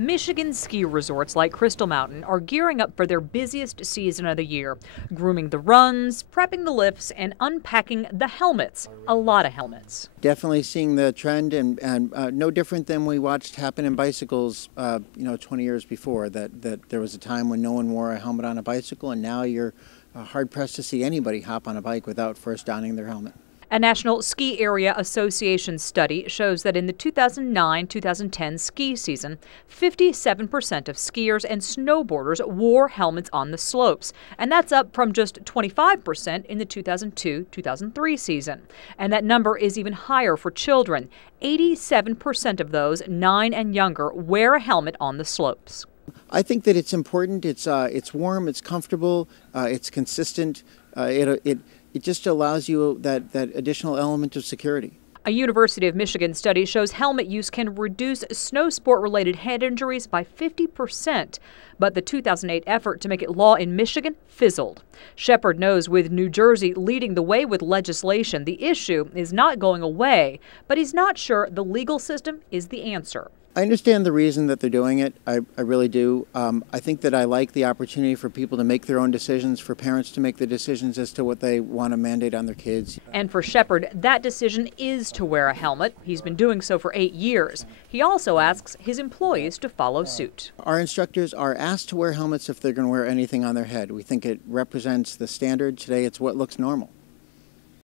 Michigan ski resorts like Crystal Mountain are gearing up for their busiest season of the year, grooming the runs, prepping the lifts, and unpacking the helmets. A lot of helmets. Definitely seeing the trend, and no different than we watched happen in bicycles, 20 years before, that there was a time when no one wore a helmet on a bicycle, and now you're hard-pressed to see anybody hop on a bike without first donning their helmet. A National Ski Area Association study shows that in the 2009-2010 ski season, 57% of skiers and snowboarders wore helmets on the slopes, and that's up from just 25% in the 2002-2003 season. And that number is even higher for children. 87% of those 9 and younger wear a helmet on the slopes. I think that it's important. It's warm, it's comfortable, it's consistent. It just allows you that additional element of security. A University of Michigan study shows helmet use can reduce snow sport-related head injuries by 50%. But the 2008 effort to make it law in Michigan fizzled. Shepard knows with New Jersey leading the way with legislation, the issue is not going away, but he's not sure the legal system is the answer. I understand the reason that they're doing it. I really do. I think that I like the opportunity for people to make their own decisions, for parents to make the decisions as to what they want to mandate on their kids. And for Shepard, that decision is to wear a helmet. He's been doing so for 8 years. He also asks his employees to follow suit. Our instructors are asked to wear helmets if they're going to wear anything on their head. We think it represents the standard. Today, it's what looks normal.